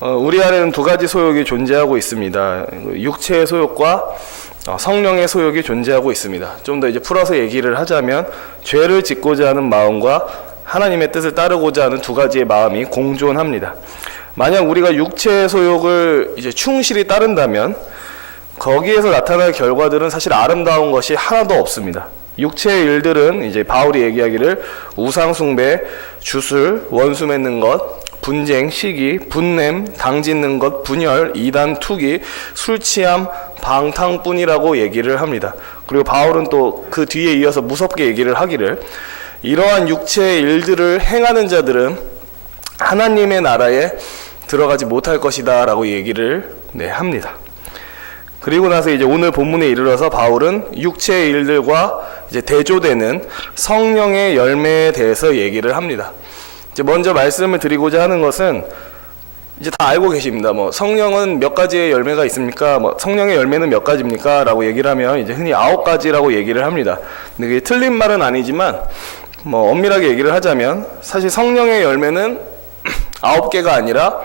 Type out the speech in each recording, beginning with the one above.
우리 안에는 두 가지 소욕이 존재하고 있습니다. 육체의 소욕과 성령의 소욕이 존재하고 있습니다. 좀 더 이제 풀어서 얘기를 하자면 죄를 짓고자 하는 마음과 하나님의 뜻을 따르고자 하는 두 가지의 마음이 공존합니다. 만약 우리가 육체의 소욕을 이제 충실히 따른다면 거기에서 나타날 결과들은 사실 아름다운 것이 하나도 없습니다. 육체의 일들은 이제 바울이 얘기하기를 우상숭배, 주술, 원수 맺는 것, 분쟁, 시기, 분냄, 당짓는 것, 분열, 이단, 투기, 술취함, 방탕뿐이라고 얘기를 합니다. 그리고 바울은 또 그 뒤에 이어서 무섭게 얘기를 하기를 이러한 육체의 일들을 행하는 자들은 하나님의 나라에 들어가지 못할 것이다 라고 얘기를 합니다. 그리고 나서 이제 오늘 본문에 이르러서 바울은 육체의 일들과 이제 대조되는 성령의 열매에 대해서 얘기를 합니다. 이제 먼저 말씀을 드리고자 하는 것은 이제 다 알고 계십니다. 성령은 몇 가지의 열매가 있습니까? 성령의 열매는 몇 가지입니까? 라고 얘기를 하면 이제 흔히 9가지라고 얘기를 합니다. 근데 그게 틀린 말은 아니지만 엄밀하게 얘기를 하자면 사실 성령의 열매는 9개가 아니라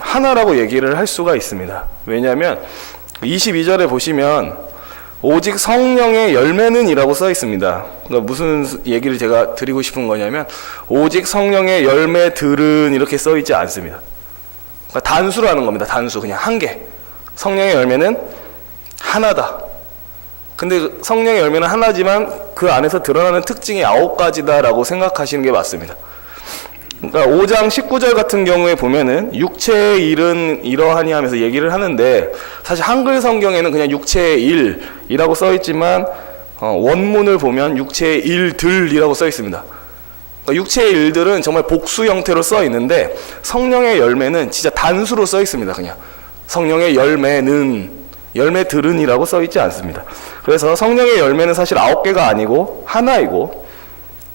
하나라고 얘기를 할 수가 있습니다. 왜냐하면 22절에 보시면 오직 성령의 열매는 이라고 써 있습니다. 그러니까 무슨 얘기를 제가 드리고 싶은 거냐면 오직 성령의 열매들은 이렇게 써 있지 않습니다. 그러니까 단수라는 겁니다. 단수, 그냥 한 개. 성령의 열매는 하나다. 근데 성령의 열매는 하나지만 그 안에서 드러나는 특징이 9가지다라고 생각하시는 게 맞습니다. 그러니까 5장 19절 같은 경우에 보면은 육체의 일은 이러하니 하면서 얘기를 하는데 사실 한글 성경에는 그냥 육체의 일이라고 써 있지만 원문을 보면 육체의 일들이라고 써 있습니다. 그러니까 육체의 일들은 정말 복수 형태로 써 있는데 성령의 열매는 진짜 단수로 써 있습니다. 그냥 성령의 열매들은이라고 써 있지 않습니다. 그래서 성령의 열매는 사실 9개가 아니고 하나이고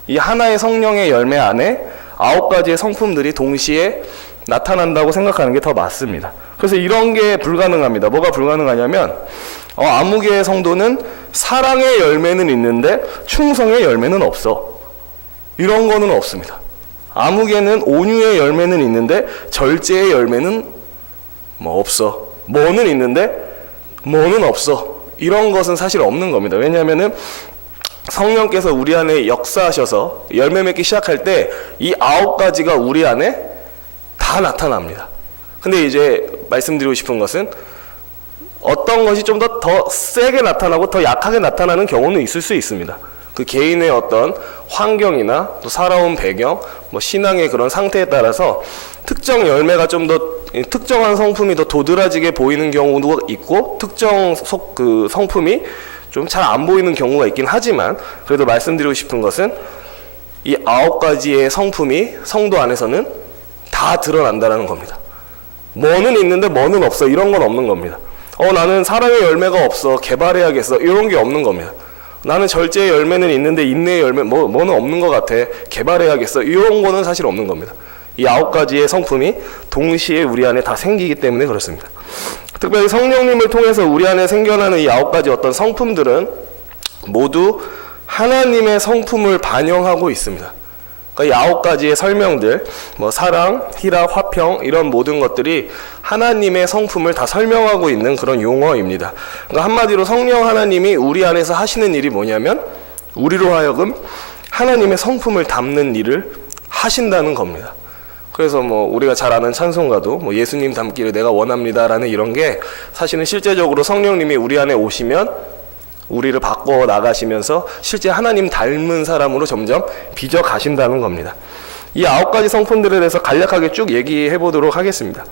이 하나의 성령의 열매 안에 9가지의 성품들이 동시에 나타난다고 생각하는 게 더 맞습니다. 그래서 이런 게 불가능합니다. 뭐가 불가능하냐면 아무개의 성도는 사랑의 열매는 있는데 충성의 열매는 없어. 이런 거는 없습니다. 아무개는 온유의 열매는 있는데 절제의 열매는 없어. 뭐는 있는데 뭐는 없어. 이런 것은 사실 없는 겁니다. 왜냐하면은 성령께서 우리 안에 역사하셔서 열매 맺기 시작할 때 이 9가지가 우리 안에 다 나타납니다. 근데 이제 말씀드리고 싶은 것은 어떤 것이 좀 더 세게 나타나고 더 약하게 나타나는 경우는 있을 수 있습니다. 그 개인의 어떤 환경이나 또 살아온 배경, 신앙의 그런 상태에 따라서 특정 열매가 좀 더 특정한 성품이 더 도드라지게 보이는 경우도 있고 특정 성품이 좀 잘 안 보이는 경우가 있긴 하지만 그래도 말씀드리고 싶은 것은 이 9가지의 성품이 성도 안에서는 다 드러난다는 겁니다. 뭐는 있는데 뭐는 없어. 이런 건 없는 겁니다. 나는 사랑의 열매가 없어. 개발해야겠어. 이런 게 없는 겁니다. 나는 절제의 열매는 있는데 인내의 열매 뭐는 없는 것 같아. 개발해야겠어. 이런 거는 사실 없는 겁니다. 이 9가지의 성품이 동시에 우리 안에 다 생기기 때문에 그렇습니다. 특별히 성령님을 통해서 우리 안에 생겨나는 이 9가지 어떤 성품들은 모두 하나님의 성품을 반영하고 있습니다. 그러니까 이 9가지의 설명들, 사랑, 희락, 화평 이런 모든 것들이 하나님의 성품을 다 설명하고 있는 그런 용어입니다. 그러니까 한마디로 성령 하나님이 우리 안에서 하시는 일이 뭐냐면 우리로 하여금 하나님의 성품을 담는 일을 하신다는 겁니다. 그래서 우리가 잘 아는 찬송가도 예수님 닮기를 내가 원합니다라는 이런 게 사실은 실제적으로 성령님이 우리 안에 오시면 우리를 바꿔 나가시면서 실제 하나님 닮은 사람으로 점점 빚어 가신다는 겁니다. 이 9가지 성품들에 대해서 간략하게 쭉 얘기해 보도록 하겠습니다.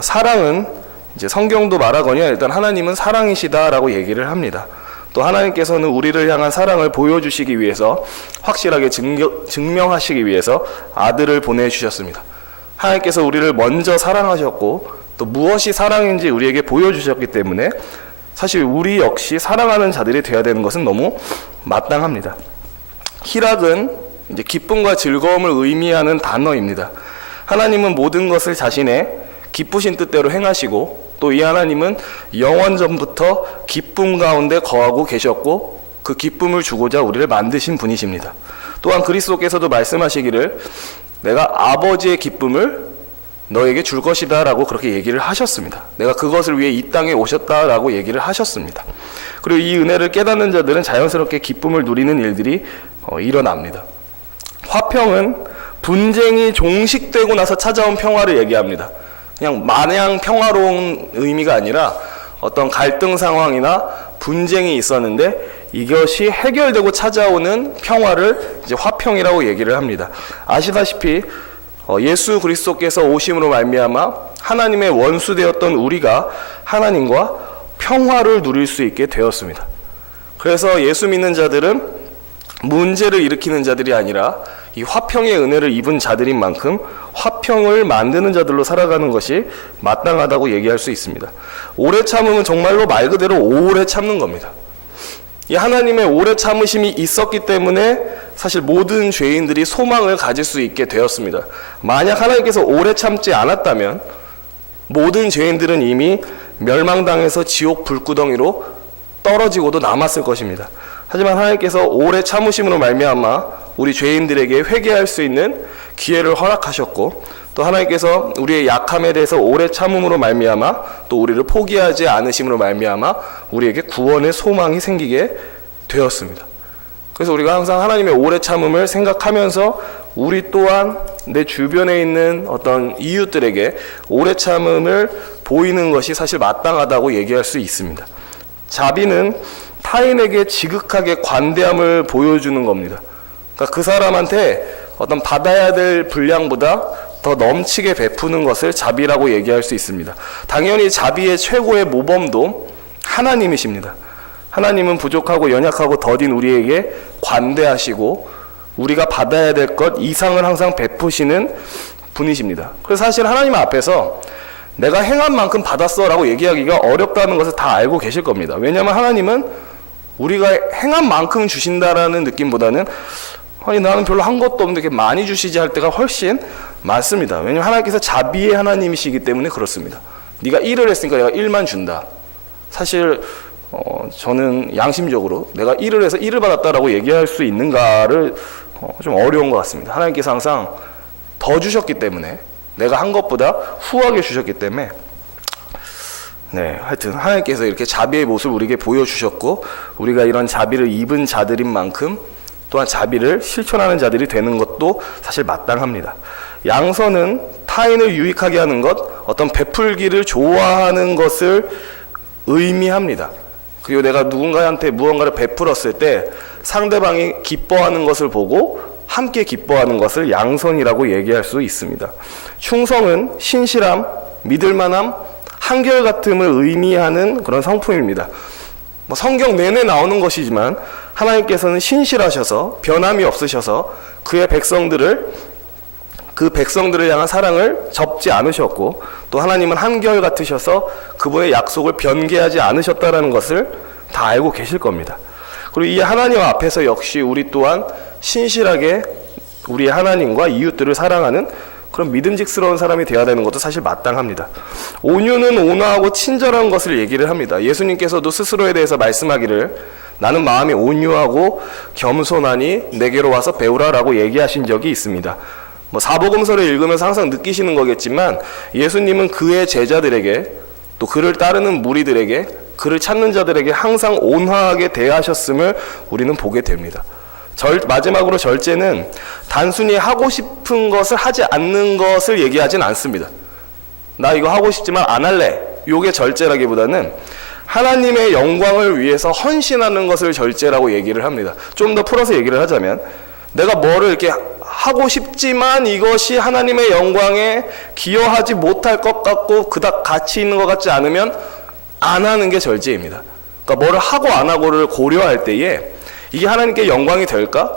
사랑은 이제 성경도 말하거니와 일단 하나님은 사랑이시다라고 얘기를 합니다. 또 하나님께서는 우리를 향한 사랑을 보여주시기 위해서 확실하게 증명하시기 위해서 아들을 보내주셨습니다. 하나님께서 우리를 먼저 사랑하셨고 또 무엇이 사랑인지 우리에게 보여주셨기 때문에 사실 우리 역시 사랑하는 자들이 되어야 되는 것은 너무 마땅합니다. 희락은 이제 기쁨과 즐거움을 의미하는 단어입니다. 하나님은 모든 것을 자신의 기쁘신 뜻대로 행하시고 또 이 하나님은 영원전부터 기쁨 가운데 거하고 계셨고 그 기쁨을 주고자 우리를 만드신 분이십니다. 또한 그리스도께서도 말씀하시기를 내가 아버지의 기쁨을 너에게 줄 것이다 라고 그렇게 얘기를 하셨습니다. 내가 그것을 위해 이 땅에 오셨다 라고 얘기를 하셨습니다. 그리고 이 은혜를 깨닫는 자들은 자연스럽게 기쁨을 누리는 일들이 일어납니다. 화평은 분쟁이 종식되고 나서 찾아온 평화를 얘기합니다. 그냥 마냥 평화로운 의미가 아니라 어떤 갈등 상황이나 분쟁이 있었는데 이것이 해결되고 찾아오는 평화를 이제 화평이라고 얘기를 합니다. 아시다시피 예수 그리스도께서 오심으로 말미암아 하나님의 원수 되었던 우리가 하나님과 평화를 누릴 수 있게 되었습니다. 그래서 예수 믿는 자들은 문제를 일으키는 자들이 아니라 이 화평의 은혜를 입은 자들인 만큼 화평을 만드는 자들로 살아가는 것이 마땅하다고 얘기할 수 있습니다. 오래 참음은 정말로 말 그대로 오래 참는 겁니다. 이 하나님의 오래 참으심이 있었기 때문에 사실 모든 죄인들이 소망을 가질 수 있게 되었습니다. 만약 하나님께서 오래 참지 않았다면 모든 죄인들은 이미 멸망당해서 지옥 불구덩이로 떨어지고도 남았을 것입니다. 하지만 하나님께서 오래 참으심으로 말미암아 우리 죄인들에게 회개할 수 있는 기회를 허락하셨고, 또 하나님께서 우리의 약함에 대해서 오래 참음으로 말미암아 또 우리를 포기하지 않으심으로 말미암아 우리에게 구원의 소망이 생기게 되었습니다. 그래서 우리가 항상 하나님의 오래 참음을 생각하면서 우리 또한 내 주변에 있는 어떤 이웃들에게 오래 참음을 보이는 것이 사실 마땅하다고 얘기할 수 있습니다. 자비는 타인에게 지극하게 관대함을 보여주는 겁니다. 그러니까 그 사람한테 어떤 받아야 될 분량보다 더 넘치게 베푸는 것을 자비라고 얘기할 수 있습니다. 당연히 자비의 최고의 모범도 하나님이십니다. 하나님은 부족하고 연약하고 더딘 우리에게 관대하시고 우리가 받아야 될 것 이상을 항상 베푸시는 분이십니다. 그래서 사실 하나님 앞에서 내가 행한 만큼 받았어 라고 얘기하기가 어렵다는 것을 다 알고 계실 겁니다. 왜냐하면 하나님은 우리가 행한 만큼 주신다라는 느낌보다는 아니 나는 별로 한 것도 없는데 이렇게 많이 주시지 할 때가 훨씬 많습니다. 왜냐하면 하나님께서 자비의 하나님이시기 때문에 그렇습니다. 네가 1을 했으니까 내가 1만 준다. 사실 저는 양심적으로 내가 1을 해서 1을 받았다라고 얘기할 수 있는가를 좀 어려운 것 같습니다. 하나님께서 항상 더 주셨기 때문에, 내가 한 것보다 후하게 주셨기 때문에, 하여튼 하나님께서 이렇게 자비의 모습을 우리에게 보여주셨고, 우리가 이런 자비를 입은 자들인 만큼 또한 자비를 실천하는 자들이 되는 것도 사실 마땅합니다. 양선은 타인을 유익하게 하는 것, 어떤 베풀기를 좋아하는 것을 의미합니다. 그리고 내가 누군가한테 무언가를 베풀었을 때 상대방이 기뻐하는 것을 보고 함께 기뻐하는 것을 양선이라고 얘기할 수 있습니다. 충성은 신실함, 믿을만함, 한결같음을 의미하는 그런 성품입니다. 성경 내내 나오는 것이지만 하나님께서는 신실하셔서 변함이 없으셔서 그 백성들을 향한 사랑을 접지 않으셨고, 또 하나님은 한결같으셔서 그분의 약속을 변개하지 않으셨다는 것을 다 알고 계실 겁니다. 그리고 이 하나님 앞에서 역시 우리 또한 신실하게 우리 하나님과 이웃들을 사랑하는 그런 믿음직스러운 사람이 되어야 되는 것도 사실 마땅합니다. 온유는 온화하고 친절한 것을 얘기를 합니다. 예수님께서도 스스로에 대해서 말씀하기를 나는 마음이 온유하고 겸손하니 내게로 와서 배우라라고 얘기하신 적이 있습니다. 사복음서를 읽으면서 항상 느끼시는 거겠지만 예수님은 그의 제자들에게, 또 그를 따르는 무리들에게, 그를 찾는 자들에게 항상 온화하게 대하셨음을 우리는 보게 됩니다. 마지막으로 절제는 단순히 하고 싶은 것을 하지 않는 것을 얘기하진 않습니다. 나 이거 하고 싶지만 안 할래, 요게 절제라기보다는 하나님의 영광을 위해서 헌신하는 것을 절제라고 얘기를 합니다. 좀 더 풀어서 얘기를 하자면, 내가 뭐를 이렇게 하고 싶지만 이것이 하나님의 영광에 기여하지 못할 것 같고 그닥 가치 있는 것 같지 않으면 안 하는 게 절제입니다. 그러니까 뭐를 하고 안 하고를 고려할 때에 이게 하나님께 영광이 될까?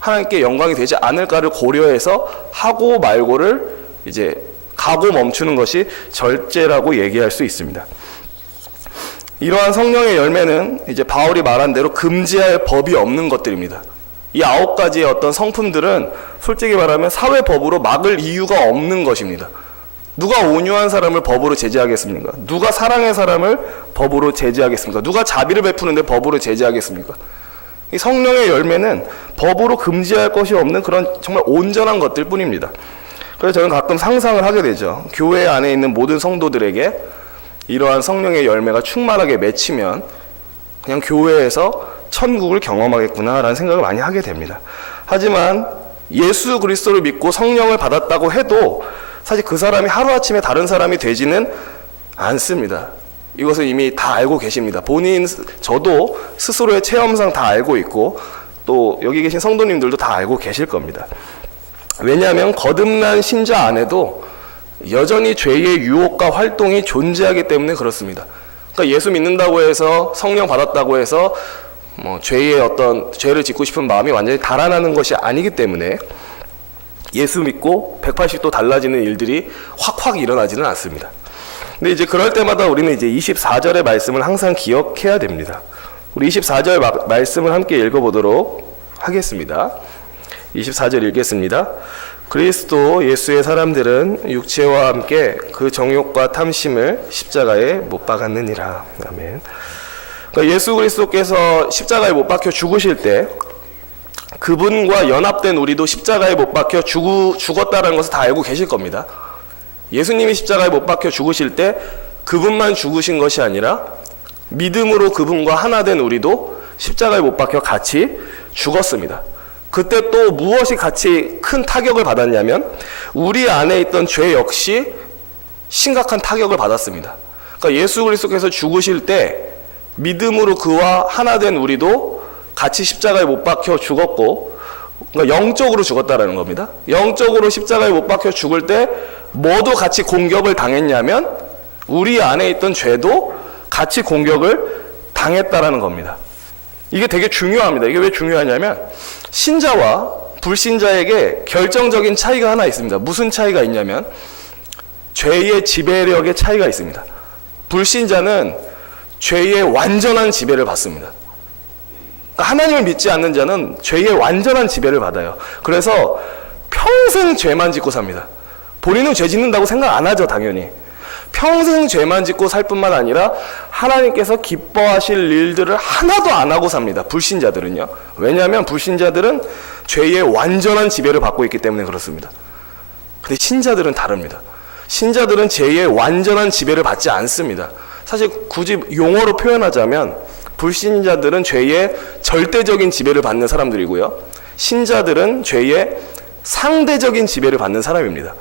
하나님께 영광이 되지 않을까를 고려해서 하고 말고를 이제 가고 멈추는 것이 절제라고 얘기할 수 있습니다. 이러한 성령의 열매는 이제 바울이 말한 대로 금지할 법이 없는 것들입니다. 이 9가지의 어떤 성품들은 솔직히 말하면 사회법으로 막을 이유가 없는 것입니다. 누가 온유한 사람을 법으로 제재하겠습니까? 누가 사랑의 사람을 법으로 제재하겠습니까? 누가 자비를 베푸는데 법으로 제재하겠습니까? 이 성령의 열매는 법으로 금지할 것이 없는 그런 정말 온전한 것들 뿐입니다. 그래서 저는 가끔 상상을 하게 되죠. 교회 안에 있는 모든 성도들에게 이러한 성령의 열매가 충만하게 맺히면 그냥 교회에서 천국을 경험하겠구나라는 생각을 많이 하게 됩니다. 하지만 예수 그리스도를 믿고 성령을 받았다고 해도 사실 그 사람이 하루아침에 다른 사람이 되지는 않습니다. 이것을 이미 다 알고 계십니다. 저도 스스로의 체험상 다 알고 있고 또 여기 계신 성도님들도 다 알고 계실 겁니다. 왜냐하면 거듭난 신자 안에도 여전히 죄의 유혹과 활동이 존재하기 때문에 그렇습니다. 그러니까 예수 믿는다고 해서 성령 받았다고 해서 죄를 짓고 싶은 마음이 완전히 달아나는 것이 아니기 때문에 예수 믿고 180도 달라지는 일들이 확확 일어나지는 않습니다. 근데 이제 그럴 때마다 우리는 이제 24절의 말씀을 항상 기억해야 됩니다. 우리 24절 말씀을 함께 읽어보도록 하겠습니다. 24절 읽겠습니다. 그리스도 예수의 사람들은 육체와 함께 그 정욕과 탐심을 십자가에 못 박았느니라. 아멘. 그러니까 예수 그리스도께서 십자가에 못 박혀 죽으실 때 그분과 연합된 우리도 십자가에 못 박혀 죽었다는 것을 다 알고 계실 겁니다. 예수님이 십자가에 못 박혀 죽으실 때 그분만 죽으신 것이 아니라 믿음으로 그분과 하나 된 우리도 십자가에 못 박혀 같이 죽었습니다. 그때 또 무엇이 같이 큰 타격을 받았냐면 우리 안에 있던 죄 역시 심각한 타격을 받았습니다. 그러니까 예수 그리스도께서 죽으실 때 믿음으로 그와 하나 된 우리도 같이 십자가에 못 박혀 죽었고, 그러니까 영적으로 죽었다라는 겁니다. 영적으로 십자가에 못 박혀 죽을 때 뭐도 같이 공격을 당했냐면 우리 안에 있던 죄도 같이 공격을 당했다라는 겁니다. 이게 되게 중요합니다. 이게 왜 중요하냐면 신자와 불신자에게 결정적인 차이가 하나 있습니다. 무슨 차이가 있냐면 죄의 지배력의 차이가 있습니다. 불신자는 죄의 완전한 지배를 받습니다. 하나님을 믿지 않는 자는 죄의 완전한 지배를 받아요. 그래서 평생 죄만 짓고 삽니다. 본인은 죄 짓는다고 생각 안 하죠, 당연히. 평생 죄만 짓고 살 뿐만 아니라 하나님께서 기뻐하실 일들을 하나도 안 하고 삽니다. 불신자들은요. 왜냐하면 불신자들은 죄의 완전한 지배를 받고 있기 때문에 그렇습니다. 근데 신자들은 다릅니다. 신자들은 죄의 완전한 지배를 받지 않습니다. 사실 굳이 용어로 표현하자면 불신자들은 죄의 절대적인 지배를 받는 사람들이고요. 신자들은 죄의 상대적인 지배를 받는 사람입니다.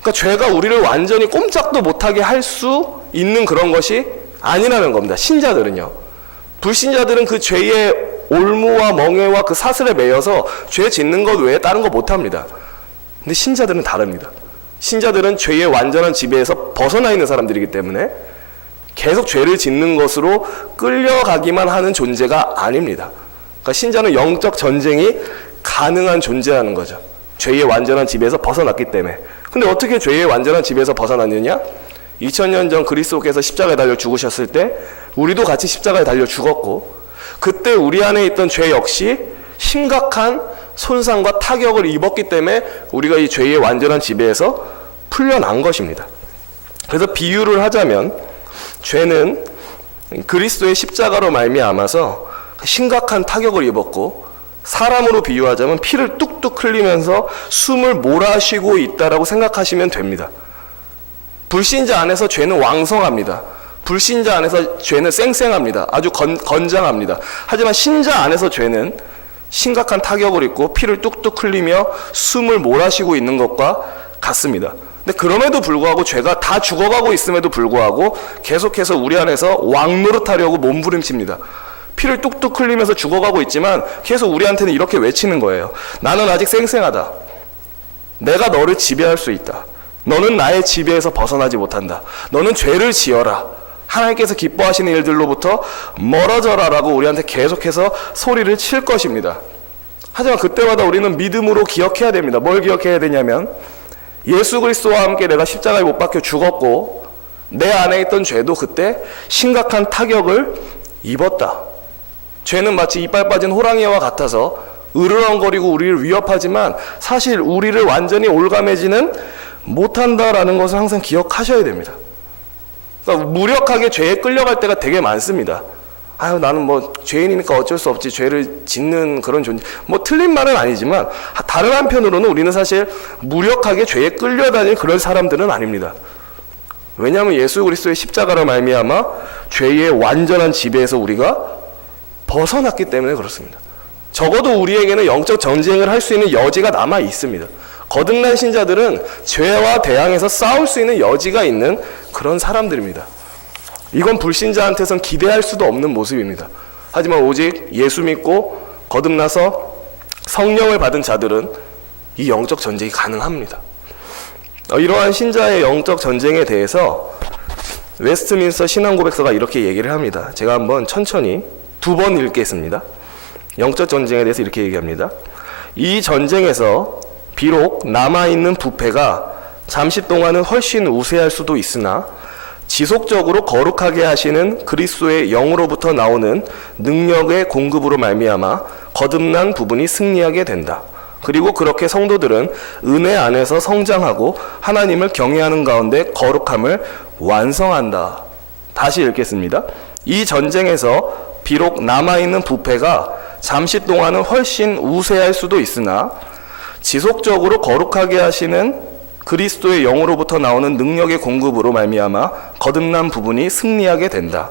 그러니까 죄가 우리를 완전히 꼼짝도 못하게 할 수 있는 그런 것이 아니라는 겁니다. 신자들은요. 불신자들은 그 죄의 올무와 멍에와 그 사슬에 매여서 죄 짓는 것 외에 다른 거 못합니다. 근데 신자들은 다릅니다. 신자들은 죄의 완전한 지배에서 벗어나 있는 사람들이기 때문에 계속 죄를 짓는 것으로 끌려가기만 하는 존재가 아닙니다. 그러니까 신자는 영적 전쟁이 가능한 존재라는 거죠. 죄의 완전한 지배에서 벗어났기 때문에. 근데 어떻게 죄의 완전한 지배에서 벗어났느냐? 2000년 전 그리스도께서 십자가에 달려 죽으셨을 때 우리도 같이 십자가에 달려 죽었고, 그때 우리 안에 있던 죄 역시 심각한 손상과 타격을 입었기 때문에 우리가 이 죄의 완전한 지배에서 풀려난 것입니다. 그래서 비유를 하자면 죄는 그리스도의 십자가로 말미암아서 심각한 타격을 입었고, 사람으로 비유하자면 피를 뚝뚝 흘리면서 숨을 몰아쉬고 있다라고 생각하시면 됩니다. 불신자 안에서 죄는 왕성합니다. 불신자 안에서 죄는 쌩쌩합니다. 아주 건장합니다. 하지만 신자 안에서 죄는 심각한 타격을 입고 피를 뚝뚝 흘리며 숨을 몰아쉬고 있는 것과 같습니다. 근데 그럼에도 불구하고 죄가 다 죽어가고 있음에도 불구하고 계속해서 우리 안에서 왕노릇하려고 몸부림칩니다. 피를 뚝뚝 흘리면서 죽어가고 있지만 계속 우리한테는 이렇게 외치는 거예요. 나는 아직 쌩쌩하다. 내가 너를 지배할 수 있다. 너는 나의 지배에서 벗어나지 못한다. 너는 죄를 지어라. 하나님께서 기뻐하시는 일들로부터 멀어져라 라고 우리한테 계속해서 소리를 칠 것입니다. 하지만 그때마다 우리는 믿음으로 기억해야 됩니다. 뭘 기억해야 되냐면 예수 그리스도와 함께 내가 십자가에 못 박혀 죽었고 내 안에 있던 죄도 그때 심각한 타격을 입었다. 죄는 마치 이빨 빠진 호랑이와 같아서 으르렁거리고 우리를 위협하지만 사실 우리를 완전히 올가매지는 못한다라는 것을 항상 기억하셔야 됩니다. 그러니까 무력하게 죄에 끌려갈 때가 되게 많습니다. 아유 나는 뭐 죄인이니까 어쩔 수 없지 죄를 짓는 그런 존재 뭐 틀린 말은 아니지만 다른 한편으로는 우리는 사실 무력하게 죄에 끌려다니는 그런 사람들은 아닙니다. 왜냐하면 예수 그리스도의 십자가로 말미암아 죄의 완전한 지배에서 우리가 벗어났기 때문에 그렇습니다. 적어도 우리에게는 영적 전쟁을 할 수 있는 여지가 남아 있습니다. 거듭난 신자들은 죄와 대항해서 싸울 수 있는 여지가 있는 그런 사람들입니다. 이건 불신자한테선 기대할 수도 없는 모습입니다. 하지만 오직 예수 믿고 거듭나서 성령을 받은 자들은 이 영적 전쟁이 가능합니다. 이러한 신자의 영적 전쟁에 대해서 웨스트민스터 신앙고백서가 이렇게 얘기를 합니다. 제가 한번 천천히 2번 읽겠습니다. 영적 전쟁에 대해서 이렇게 얘기합니다. 이 전쟁에서 비록 남아있는 부패가 잠시 동안은 훨씬 우세할 수도 있으나 지속적으로 거룩하게 하시는 그리스도의 영으로부터 나오는 능력의 공급으로 말미암아 거듭난 부분이 승리하게 된다. 그리고 그렇게 성도들은 은혜 안에서 성장하고 하나님을 경외하는 가운데 거룩함을 완성한다. 다시 읽겠습니다. 이 전쟁에서 비록 남아있는 부패가 잠시 동안은 훨씬 우세할 수도 있으나 지속적으로 거룩하게 하시는 그리스도의 영으로부터 나오는 능력의 공급으로 말미암아 거듭난 부분이 승리하게 된다.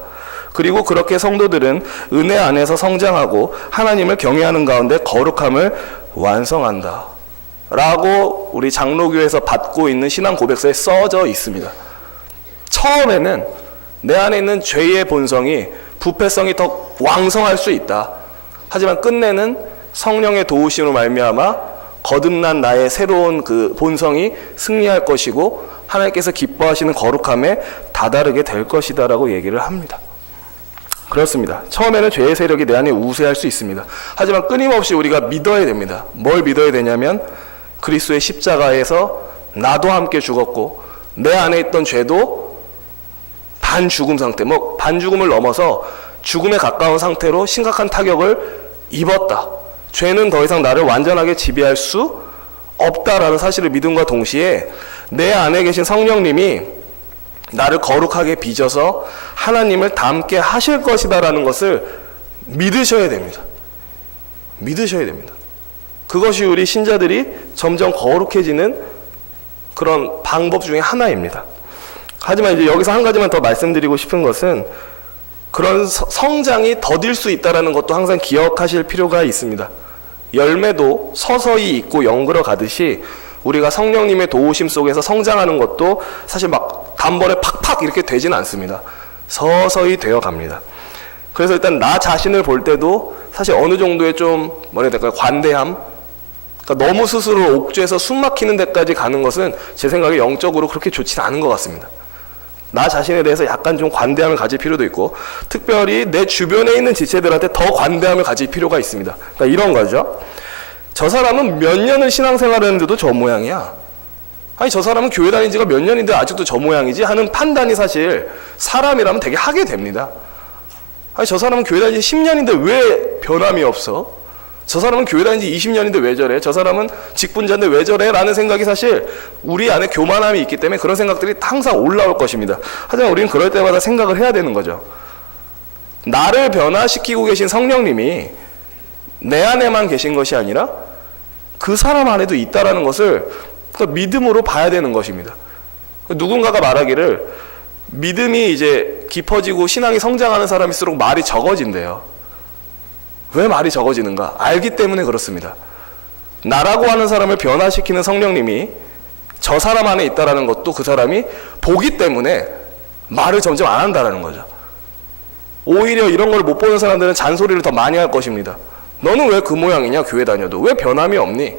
그리고 그렇게 성도들은 은혜 안에서 성장하고 하나님을 경외하는 가운데 거룩함을 완성한다. 라고 우리 장로교에서 받고 있는 신앙 고백서에 써져 있습니다. 처음에는 내 안에 있는 죄의 본성이 부패성이 더 왕성할 수 있다. 하지만 끝내는 성령의 도우심으로 말미암아 거듭난 나의 새로운 그 본성이 승리할 것이고 하나님께서 기뻐하시는 거룩함에 다다르게 될 것이다 라고 얘기를 합니다. 그렇습니다. 처음에는 죄의 세력이 내 안에 우세할 수 있습니다. 하지만 끊임없이 우리가 믿어야 됩니다. 뭘 믿어야 되냐면 그리스도의 십자가에서 나도 함께 죽었고 내 안에 있던 죄도 반죽음 상태, 반죽음을 넘어서 죽음에 가까운 상태로 심각한 타격을 입었다. 죄는 더 이상 나를 완전하게 지배할 수 없다라는 사실을 믿음과 동시에 내 안에 계신 성령님이 나를 거룩하게 빚어서 하나님을 닮게 하실 것이다라는 것을 믿으셔야 됩니다. 믿으셔야 됩니다. 그것이 우리 신자들이 점점 거룩해지는 그런 방법 중에 하나입니다. 하지만 이제 여기서 한 가지만 더 말씀드리고 싶은 것은 그런 성장이 더딜 수 있다는 것도 항상 기억하실 필요가 있습니다. 열매도 서서히 익고 연그러 가듯이 우리가 성령님의 도우심 속에서 성장하는 것도 사실 막 단번에 팍팍 이렇게 되지는 않습니다. 서서히 되어 갑니다. 그래서 일단 나 자신을 볼 때도 사실 어느 정도의 좀 뭐라 해야 될까요? 관대함? 그러니까 너무 스스로 옥죄해서 숨 막히는 데까지 가는 것은 제 생각에 영적으로 그렇게 좋지는 않은 것 같습니다. 나 자신에 대해서 약간 좀 관대함을 가질 필요도 있고 특별히 내 주변에 있는 지체들한테 더 관대함을 가질 필요가 있습니다. 그러니까 이런 거죠. 저 사람은 몇 년을 신앙생활을 했는데도 저 모양이야. 아니 저 사람은 교회 다닌 지가 몇 년인데 아직도 저 모양이지 하는 판단이 사실 사람이라면 되게 하게 됩니다. 아니 저 사람은 교회 다닌 지 10년인데 왜 변함이 없어? 저 사람은 교회 다닌 지 20년인데 왜 저래? 저 사람은 직분자인데 왜 저래? 라는 생각이 사실 우리 안에 교만함이 있기 때문에 그런 생각들이 항상 올라올 것입니다. 하지만 우리는 그럴 때마다 생각을 해야 되는 거죠. 나를 변화시키고 계신 성령님이 내 안에만 계신 것이 아니라 그 사람 안에도 있다라는 것을 믿음으로 봐야 되는 것입니다. 누군가가 말하기를 믿음이 이제 깊어지고 신앙이 성장하는 사람일수록 말이 적어진대요. 왜 말이 적어지는가? 알기 때문에 그렇습니다. 나라고 하는 사람을 변화시키는 성령님이 저 사람 안에 있다라는 것도 그 사람이 보기 때문에 말을 점점 안 한다라는 거죠. 오히려 이런 걸 못 보는 사람들은 잔소리를 더 많이 할 것입니다. 너는 왜 그 모양이냐? 교회 다녀도 왜 변함이 없니?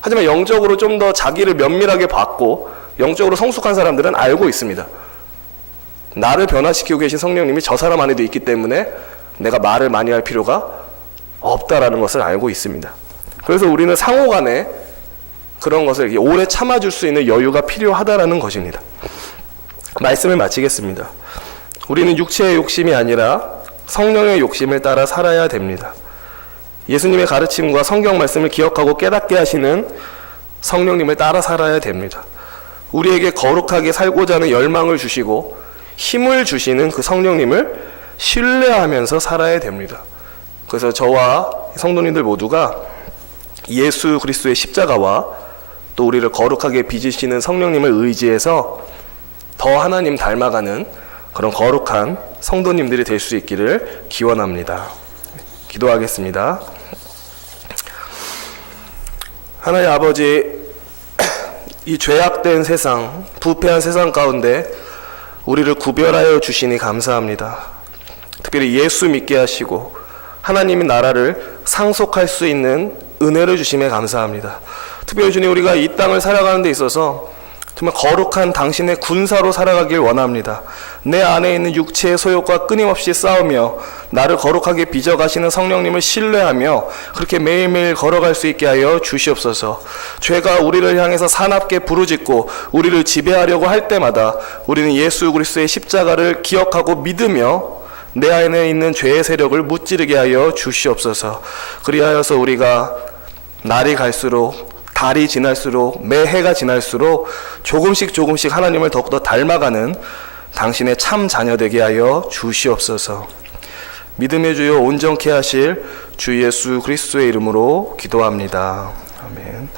하지만 영적으로 좀 더 자기를 면밀하게 봤고 영적으로 성숙한 사람들은 알고 있습니다. 나를 변화시키고 계신 성령님이 저 사람 안에도 있기 때문에 내가 말을 많이 할 필요가 없다라는 것을 알고 있습니다. 그래서 우리는 상호간에 그런 것을 오래 참아줄 수 있는 여유가 필요하다라는 것입니다. 말씀을 마치겠습니다. 우리는 육체의 욕심이 아니라 성령의 욕심을 따라 살아야 됩니다. 예수님의 가르침과 성경 말씀을 기억하고 깨닫게 하시는 성령님을 따라 살아야 됩니다. 우리에게 거룩하게 살고자 하는 열망을 주시고 힘을 주시는 그 성령님을 신뢰하면서 살아야 됩니다. 그래서 저와 성도님들 모두가 예수 그리스도의 십자가와 또 우리를 거룩하게 빚으시는 성령님을 의지해서 더 하나님 닮아가는 그런 거룩한 성도님들이 될 수 있기를 기원합니다. 기도하겠습니다. 하나님 아버지, 이 죄악된 세상, 부패한 세상 가운데 우리를 구별하여 주시니 감사합니다. 특별히 예수 믿게 하시고 하나님의 나라를 상속할 수 있는 은혜를 주심에 감사합니다. 특별히 주님, 우리가 이 땅을 살아가는 데 있어서 정말 거룩한 당신의 군사로 살아가길 원합니다. 내 안에 있는 육체의 소욕과 끊임없이 싸우며 나를 거룩하게 빚어가시는 성령님을 신뢰하며 그렇게 매일매일 걸어갈 수 있게 하여 주시옵소서. 죄가 우리를 향해서 사납게 부르짖고 우리를 지배하려고 할 때마다 우리는 예수 그리스도의 십자가를 기억하고 믿으며 내 안에 있는 죄의 세력을 무찌르게 하여 주시옵소서. 그리하여서 우리가 날이 갈수록, 달이 지날수록, 매해가 지날수록 조금씩 하나님을 더욱더 닮아가는 당신의 참 자녀 되게 하여 주시옵소서. 믿음의 주여 온전케 하실 주 예수 그리스도의 이름으로 기도합니다. 아멘.